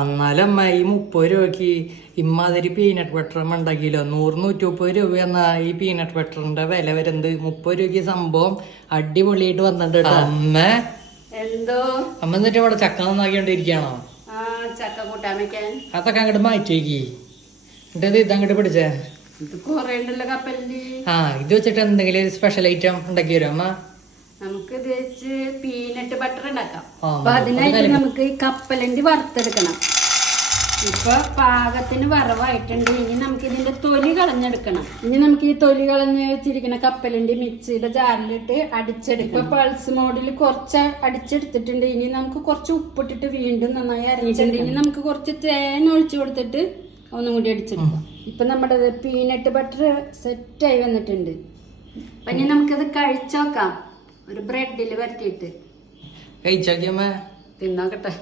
എന്നാലും അമ്മ ഈ 30 രൂപക്ക് ഇമ്മാതിരി പീനട്ട് ബട്ടർ അമ്മ ഉണ്ടാക്കിയില്ലോ. 100-130 രൂപ എന്നാ ഈ പീനട്ട് ബട്ടറിന്റെ വില വരുന്നത്. 30 രൂപയ്ക്ക് സംഭവം അടിപൊളിയായിട്ട് വന്നിട്ടുണ്ട്. അമ്മ എന്തോ അമ്മ എന്നിട്ട് ഇവിടെ ചക്ക നന്നാക്കിക്കൊണ്ടിരിക്കണോ? ചക്ക കൂട്ടാൻ വെക്കാൻ അതൊക്കെ അങ്ങോട്ട് മാറ്റി വയ്ക്കി. എന്നിട്ട് ഇതങ്ങോട്ട് പിടിച്ചേ. ഇത് കൊറേ ഉണ്ടല്ലോ കപ്പലിന്റെ. ഇത് വെച്ചിട്ട് എന്തെങ്കിലും സ്പെഷ്യൽ ഐറ്റം ഉണ്ടാക്കി വരും അമ്മ. നമുക്ക് ഇത് വെച്ച് പീനട്ട് ബട്ടർ ഉണ്ടാക്കാം. അപ്പൊ അതിനായിട്ട് നമുക്ക് ഈ കപ്പലണ്ടി വറുത്തെടുക്കണം. ഇപ്പൊ പാകത്തിന് വറവായിട്ടുണ്ട്. ഇനി നമുക്ക് ഇതിന്റെ തൊലി കളഞ്ഞെടുക്കണം. ഇനി നമുക്ക് ഈ തൊലി കളഞ്ഞ് വെച്ചിരിക്കുന്ന കപ്പലണ്ടി മിക്സിയുടെ ജാറിലിട്ട് അടിച്ചെടുക്കാം. ഇപ്പൊ പൾസ് മോഡിൽ കുറച്ച് അടിച്ചെടുത്തിട്ടുണ്ട്. ഇനി നമുക്ക് കുറച്ച് ഉപ്പിട്ടിട്ട് വീണ്ടും നന്നായി അരഞ്ഞിട്ടുണ്ട്. ഇനി നമുക്ക് കുറച്ച് തേൻ ഒഴിച്ചു കൊടുത്തിട്ട് ഒന്നും കൂടി അടിച്ചെടുക്കാം. ഇപ്പൊ നമ്മുടെ പീനട്ട് ബട്ടർ സെറ്റായി വന്നിട്ടുണ്ട്. അപ്പൊ ഇനി നമുക്കത് കഴിച്ചോക്കാം. ഒരു ബ്രെഡിൽ വരട്ടിയിട്ട് കഴിച്ചോക്കിയമ്മ തിന്നോക്കട്ടെ.